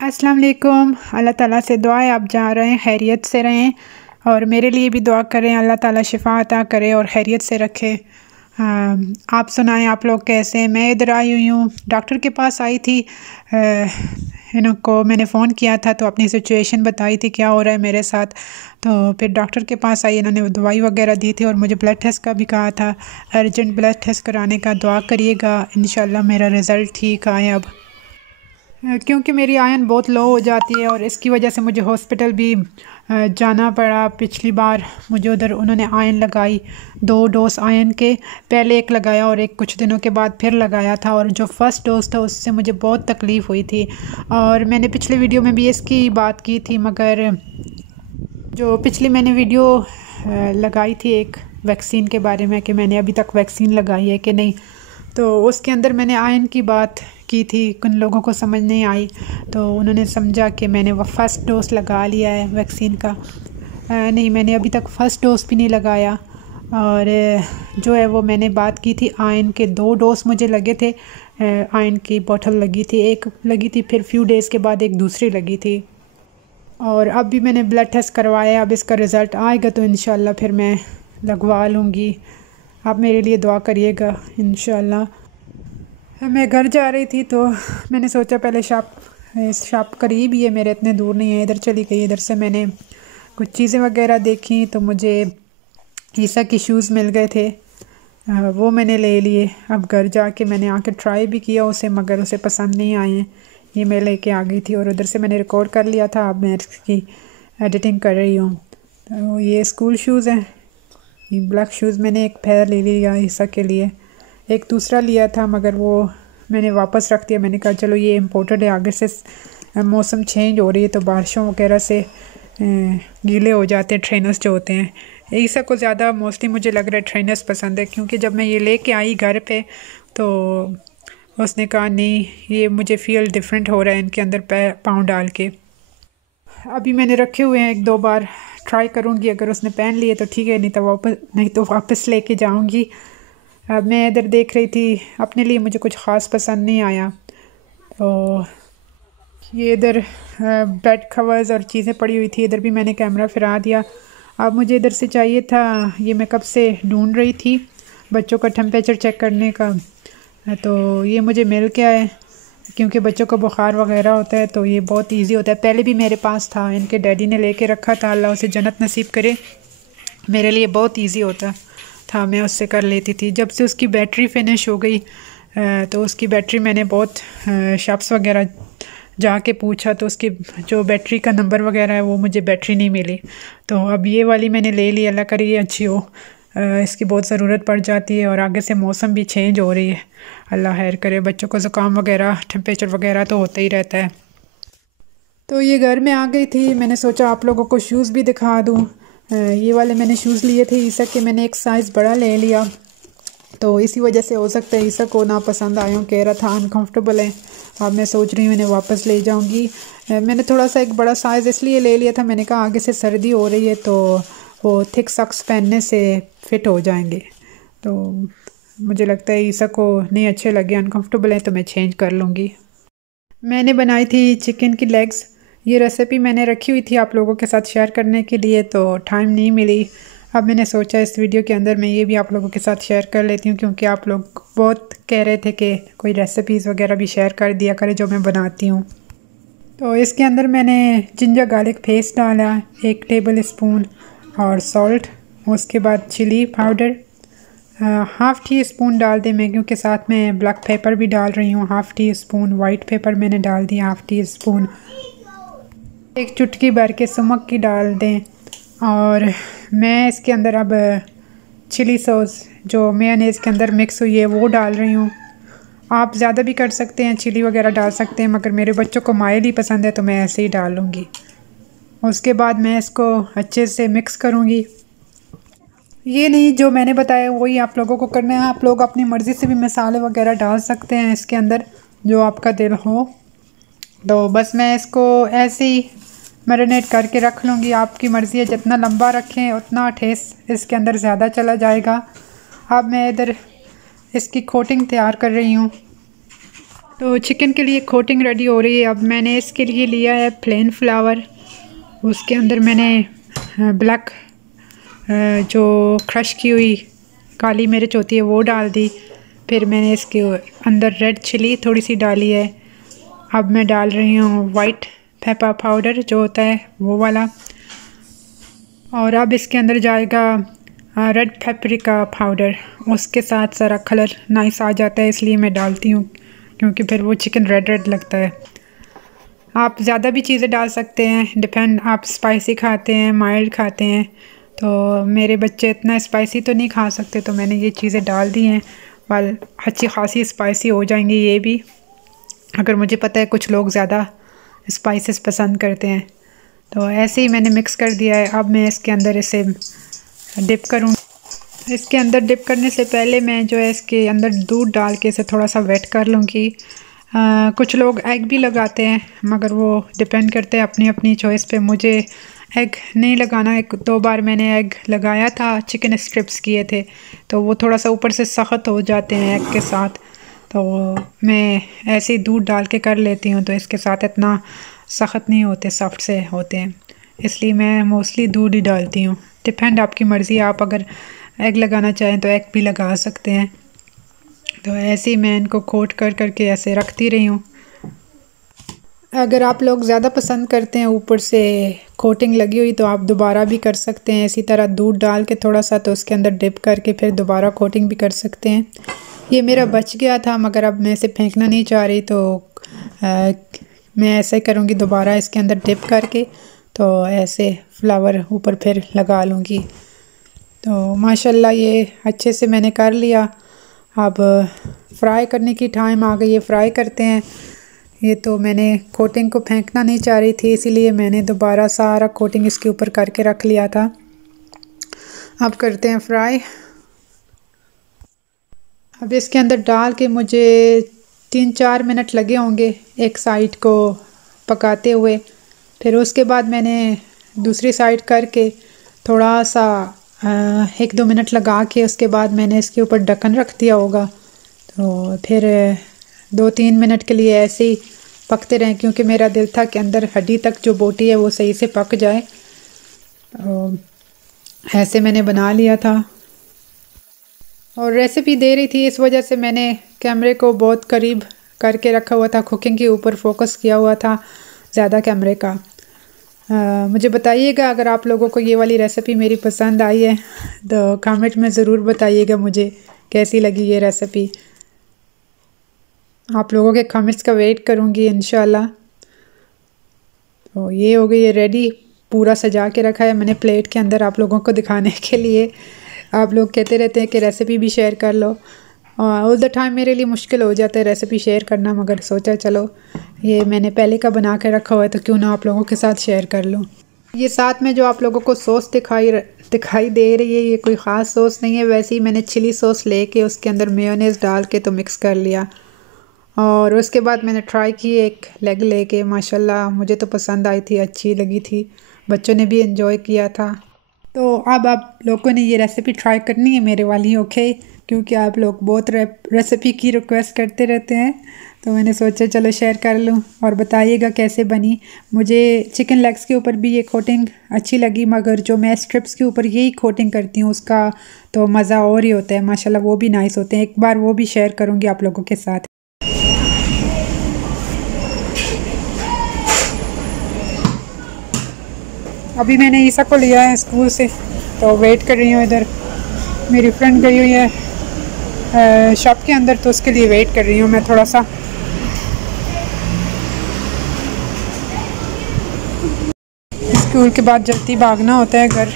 अस्सलाम वालेकुम। अल्लाह ताला से दुआ है आप जहाँ रहें खैरियत से रहें और मेरे लिए भी दुआ करें, अल्लाह ताला शिफा अता करे और खैरियत से रखे। आप सुनाएं, आप लोग कैसे हैं? मैं इधर आई हुई हूँ, डॉक्टर के पास आई थी। इनको मैंने फ़ोन किया था तो अपनी सिचुएशन बताई थी क्या हो रहा है मेरे साथ। तो फिर डॉक्टर के पास आई, इन्होंने दवाई वगैरह दी थी और मुझे ब्लड टेस्ट का भी कहा था। अर्जेंट ब्लड टेस्ट कराने का दुआ करिएगा, इंशाल्लाह मेरा रिज़ल्ट ठीक आए। अब क्योंकि मेरी आयन बहुत लो हो जाती है और इसकी वजह से मुझे हॉस्पिटल भी जाना पड़ा। पिछली बार मुझे उधर उन्होंने आयन लगाई, 2 डोज आयन के, पहले एक लगाया और एक कुछ दिनों के बाद फिर लगाया था। और जो फ़र्स्ट डोज था उससे मुझे बहुत तकलीफ़ हुई थी और मैंने पिछले वीडियो में भी इसकी बात की थी, मगर जो पिछली मैंने वीडियो लगाई थी एक वैक्सीन के बारे में कि मैंने अभी तक वैक्सीन लगाई है कि नहीं, तो उसके अंदर मैंने आयन की बात की थी। कुछ लोगों को समझ नहीं आई तो उन्होंने समझा कि मैंने वो फ़र्स्ट डोज़ लगा लिया है वैक्सीन का। नहीं, मैंने अभी तक फ़र्स्ट डोज़ भी नहीं लगाया। और जो है वो मैंने बात की थी आयन के 2 डोज़ मुझे लगे थे। आयन की बोतल लगी थी, एक लगी थी, फिर फ्यू डेज़ के बाद एक दूसरी लगी थी। और अब भी मैंने ब्लड टेस्ट करवाया, अब इसका रिज़ल्ट आएगा तो इंशाल्लाह फिर मैं लगवा लूँगी। आप मेरे लिए दुआ करिएगा इंशाल्लाह। मैं घर जा रही थी तो मैंने सोचा पहले शॉप करीब ही है मेरे, इतने दूर नहीं है। इधर चली गई, इधर से मैंने कुछ चीज़ें वगैरह देखी तो मुझे ईसा के शूज़ मिल गए थे, वो मैंने ले लिए। अब घर जाके मैंने आके ट्राई भी किया उसे, मगर उसे पसंद नहीं आए हैं। ये मैं लेके आ गई थी और उधर से मैंने रिकॉर्ड कर लिया था, अब मैं इसकी एडिटिंग कर रही हूँ। तो ये स्कूल शूज़ हैं, ये ब्लैक शूज़ मैंने एक पेयर ले लिया ईसा के लिए, एक दूसरा लिया था मगर वो मैंने वापस रख दिया। मैंने कहा चलो ये इम्पोर्टेड है, आगे से मौसम चेंज हो रही है तो बारिशों वगैरह से गीले हो जाते हैं ट्रेनर्स जो होते हैं। ईसा को ज़्यादा मोस्टली मुझे लग रहा है ट्रेनर्स पसंद है, क्योंकि जब मैं ये लेके आई घर पे तो उसने कहा नहीं ये मुझे फील डिफरेंट हो रहा है इनके अंदर पाँव डाल के। अभी मैंने रखे हुए हैं, 1-2 बार ट्राई करूँगी, अगर उसने पहन लिए तो ठीक है, नहीं तो वापस लेके जाऊँगी। अब मैं इधर देख रही थी अपने लिए, मुझे कुछ ख़ास पसंद नहीं आया तो ये इधर बेड कवर्स और चीज़ें पड़ी हुई थी, इधर भी मैंने कैमरा फिरा दिया। अब मुझे इधर से चाहिए था, ये मैं कब से ढूंढ रही थी बच्चों का टेम्परेचर चेक करने का, तो ये मुझे मिल गया है। क्योंकि बच्चों को बुखार वगैरह होता है तो ये बहुत इजी होता है। पहले भी मेरे पास था, इनके डैडी ने लेके रखा था, अल्लाह उसे जन्नत नसीब करे। मेरे लिए बहुत इजी होता था, मैं उससे कर लेती थी। जब से उसकी बैटरी फिनिश हो गई तो उसकी बैटरी मैंने बहुत शॉप्स वगैरह जाके पूछा तो उसकी जो बैटरी का नंबर वगैरह है वो मुझे बैटरी नहीं मिली। तो अब ये वाली मैंने ले ली, अल्लाह करे ये अच्छी हो। इसकी बहुत ज़रूरत पड़ जाती है और आगे से मौसम भी चेंज हो रही है, अल्लाह खैर करे। बच्चों को ज़ुकाम वगैरह टेम्परेचर वगैरह तो होता ही रहता है। तो ये घर में आ गई थी, मैंने सोचा आप लोगों को शूज़ भी दिखा दूँ। ये वाले मैंने शूज़ लिए थे ईसा के, मैंने एक साइज़ बड़ा ले लिया तो इसी वजह से हो सकता है ईसा को ना पसंद आया, कह रहा था अनकंफर्टेबल है। अब मैं सोच रही हूँ इन्हें वापस ले जाऊँगी। मैंने थोड़ा सा एक बड़ा साइज़ इसलिए ले लिया था, मैंने कहा आगे से सर्दी हो रही है तो वो थिक सॉक्स पहनने से फ़िट हो जाएंगे। तो मुझे लगता है ईसा को नहीं अच्छे लगे, अनकंफर्टेबल है, तो मैं चेंज कर लूँगी। मैंने बनाई थी चिकन की लेग्स, ये रेसिपी मैंने रखी हुई थी आप लोगों के साथ शेयर करने के लिए तो टाइम नहीं मिली। अब मैंने सोचा इस वीडियो के अंदर मैं ये भी आप लोगों के साथ शेयर कर लेती हूँ, क्योंकि आप लोग बहुत कह रहे थे कि कोई रेसिपीज़ वगैरह भी शेयर कर दिया करे जो मैं बनाती हूँ। तो इसके अंदर मैंने जिंजर गार्लिक पेस्ट डाला 1 टेबल स्पून और सॉल्ट, उसके बाद चिली पाउडर 1/2 टी स्पून डाल दें मैं, क्योंकि साथ में ब्लैक पेपर भी डाल रही हूँ। 1/2 टी स्पून वाइट पेपर मैंने डाल दी, 1/2 टी स्पून। एक चुटकी भर के नमक की डाल दें और मैं इसके अंदर अब चिली सॉस जो मेयोनेज़ के अंदर मिक्स हुई है वो डाल रही हूँ। आप ज़्यादा भी कर सकते हैं, चिली वगैरह डाल सकते हैं, मगर मेरे बच्चों को माइल्ड ही पसंद है तो मैं ऐसे ही डाल लूँगी। उसके बाद मैं इसको अच्छे से मिक्स करूँगी। ये नहीं जो मैंने बताया वही आप लोगों को करना है, आप लोग अपनी मर्ज़ी से भी मसाले वगैरह डाल सकते हैं इसके अंदर जो आपका दिल हो। तो बस मैं इसको ऐसे ही मैरिनेट करके रख लूँगी, आपकी मर्ज़ी है, जितना लंबा रखें उतना टेस्ट इसके अंदर ज़्यादा चला जाएगा। अब मैं इधर इसकी कोटिंग तैयार कर रही हूँ। तो चिकन के लिए कोटिंग रेडी हो रही है। अब मैंने इसके लिए लिया है प्लेन फ्लावर, उसके अंदर मैंने ब्लैक जो क्रश की हुई काली मिर्च होती है वो डाल दी। फिर मैंने इसके अंदर रेड चिली थोड़ी सी डाली है। अब मैं डाल रही हूँ वाइट पेपर पाउडर जो होता है वो वाला, और अब इसके अंदर जाएगा रेड पेपरिका पाउडर। उसके साथ सारा कलर नाइस आ जाता है, इसलिए मैं डालती हूँ, क्योंकि फिर वो चिकन रेड रेड लगता है। आप ज़्यादा भी चीज़ें डाल सकते हैं, डिपेंड आप स्पाइसी खाते हैं माइल्ड खाते हैं। तो मेरे बच्चे इतना स्पाइसी तो नहीं खा सकते, तो मैंने ये चीज़ें डाल दी हैं। वाल अच्छी खासी स्पाइसी हो जाएंगी ये भी, अगर मुझे पता है कुछ लोग ज़्यादा स्पाइसेस पसंद करते हैं। तो ऐसे ही मैंने मिक्स कर दिया है। अब मैं इसके अंदर इसे डिप करूँ। इसके अंदर डिप करने से पहले मैं जो है इसके अंदर दूध डाल के इसे थोड़ा सा वेट कर लूँगी। कुछ लोग एग भी लगाते हैं, मगर वो डिपेंड करते हैं अपनी अपनी चॉइस पे। मुझे एग नहीं लगाना। एक दो बार मैंने एग लगाया था, चिकन स्ट्रिप्स किए थे, तो वो थोड़ा सा ऊपर से सख्त हो जाते हैं एग के साथ, तो मैं ऐसे ही दूध डाल के कर लेती हूँ, तो इसके साथ इतना सख्त नहीं होते, सॉफ्ट से होते हैं, इसलिए मैं मोस्टली दूध ही डालती हूँ। डिपेंड आपकी मर्ज़ी, आप अगर एग लगाना चाहें तो एग भी लगा सकते हैं। तो ऐसे ही मैं इनको कोट कर करके ऐसे रखती रही हूँ। अगर आप लोग ज़्यादा पसंद करते हैं ऊपर से कोटिंग लगी हुई, तो आप दोबारा भी कर सकते हैं। इसी तरह दूध डाल के थोड़ा सा तो उसके अंदर डिप करके फिर दोबारा कोटिंग भी कर सकते हैं। ये मेरा बच गया था, मगर अब मैं इसे फेंकना नहीं चाह रही, तो मैं ऐसे करूँगी दोबारा इसके अंदर डिप करके, तो ऐसे फ्लावर ऊपर फिर लगा लूँगी। तो माशाल्लाह ये अच्छे से मैंने कर लिया। अब फ्राई करने की टाइम आ गई है, फ्राई करते हैं। ये तो मैंने कोटिंग को फेंकना नहीं चाह रही थी, इसीलिए मैंने दोबारा सारा कोटिंग इसके ऊपर करके रख लिया था। अब करते हैं फ्राई। अब इसके अंदर डाल के मुझे 3-4 मिनट लगे होंगे एक साइड को पकाते हुए। फिर उसके बाद मैंने दूसरी साइड करके थोड़ा सा 1-2 मिनट लगा के उसके बाद मैंने इसके ऊपर ढक्कन रख दिया होगा। तो फिर 2-3 मिनट के लिए ऐसे ही पकते रहें, क्योंकि मेरा दिल था कि अंदर हड्डी तक जो बोटी है वो सही से पक जाए। तो ऐसे मैंने बना लिया था, और रेसिपी दे रही थी, इस वजह से मैंने कैमरे को बहुत करीब करके रखा हुआ था, कुकिंग के ऊपर फोकस किया हुआ था ज़्यादा कैमरे का। मुझे बताइएगा अगर आप लोगों को ये वाली रेसिपी मेरी पसंद आई है, तो कमेंट में ज़रूर बताइएगा मुझे कैसी लगी ये रेसिपी। आप लोगों के कमेंट्स का वेट करूँगी इंशाल्लाह। तो ये हो गई है रेडी, पूरा सजा के रखा है मैंने प्लेट के अंदर आप लोगों को दिखाने के लिए। आप लोग कहते रहते हैं कि रेसिपी भी शेयर कर लो, ऑल द टाइम मेरे लिए मुश्किल हो जाता है रेसिपी शेयर करना, मगर सोचा चलो ये मैंने पहले का बना के रखा हुआ है, तो क्यों ना आप लोगों के साथ शेयर कर लूँ। ये साथ में जो आप लोगों को सॉस दिखाई दे रही है, ये कोई ख़ास सॉस नहीं है, वैसे ही मैंने चिली सॉस लेके उसके अंदर मेयोनेज़ डाल के तो मिक्स कर लिया। और उसके बाद मैंने ट्राई की एक लेग लेके, माशाल्लाह मुझे तो पसंद आई थी, अच्छी लगी थी, बच्चों ने भी एंजॉय किया था। तो अब आप लोगों ने ये रेसिपी ट्राई करनी है मेरे वाली, ओके, क्योंकि आप लोग बहुत रेसिपी की रिक्वेस्ट करते रहते हैं, तो मैंने सोचा चलो शेयर कर लूँ और बताइएगा कैसे बनी। मुझे चिकन लेग्स के ऊपर भी ये कोटिंग अच्छी लगी, मगर जो मैं स्ट्रिप्स के ऊपर यही कोटिंग करती हूँ उसका तो मज़ा और ही होता है, माशाल्लाह वो भी नाइस होते हैं। एक बार वो भी शेयर करूँगी आप लोगों के साथ। अभी मैंने ईसा को लिया है स्कूल से, तो वेट कर रही हूँ इधर। मेरी फ्रेंड गई हुई है शॉप के अंदर, तो उसके लिए वेट कर रही हूँ मैं थोड़ा सा। स्कूल के बाद जल्दी भागना होता है घर,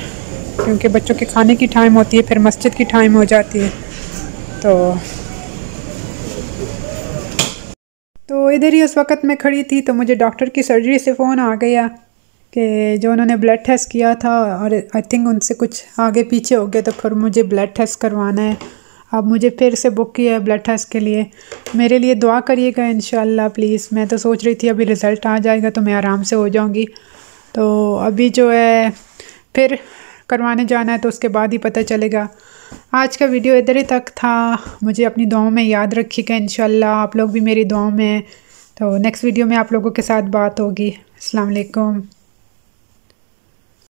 क्योंकि बच्चों के खाने की टाइम होती है, फिर मस्जिद की टाइम हो जाती है। तो इधर ही उस वक़्त मैं खड़ी थी, तो मुझे डॉक्टर की सर्जरी से फ़ोन आ गया कि जो उन्होंने ब्लड टेस्ट किया था, और आई थिंक उनसे कुछ आगे पीछे हो गया, तो फिर मुझे ब्लड टेस्ट करवाना है। अब मुझे फिर से बुक किया है ब्लड टेस्ट के लिए। मेरे लिए दुआ करिएगा इंशाल्लाह प्लीज़। मैं तो सोच रही थी अभी रिज़ल्ट आ जाएगा तो मैं आराम से हो जाऊंगी। तो अभी जो है फिर करवाने जाना है तो उसके बाद ही पता चलेगा। आज का वीडियो इधर ही तक था। मुझे अपनी दुआओं में याद रखिएगा इंशाल्लाह, आप लोग भी मेरी दुआओं में। तो नेक्स्ट वीडियो में आप लोगों के साथ बात होगी। अस्सलाम वालेकुम।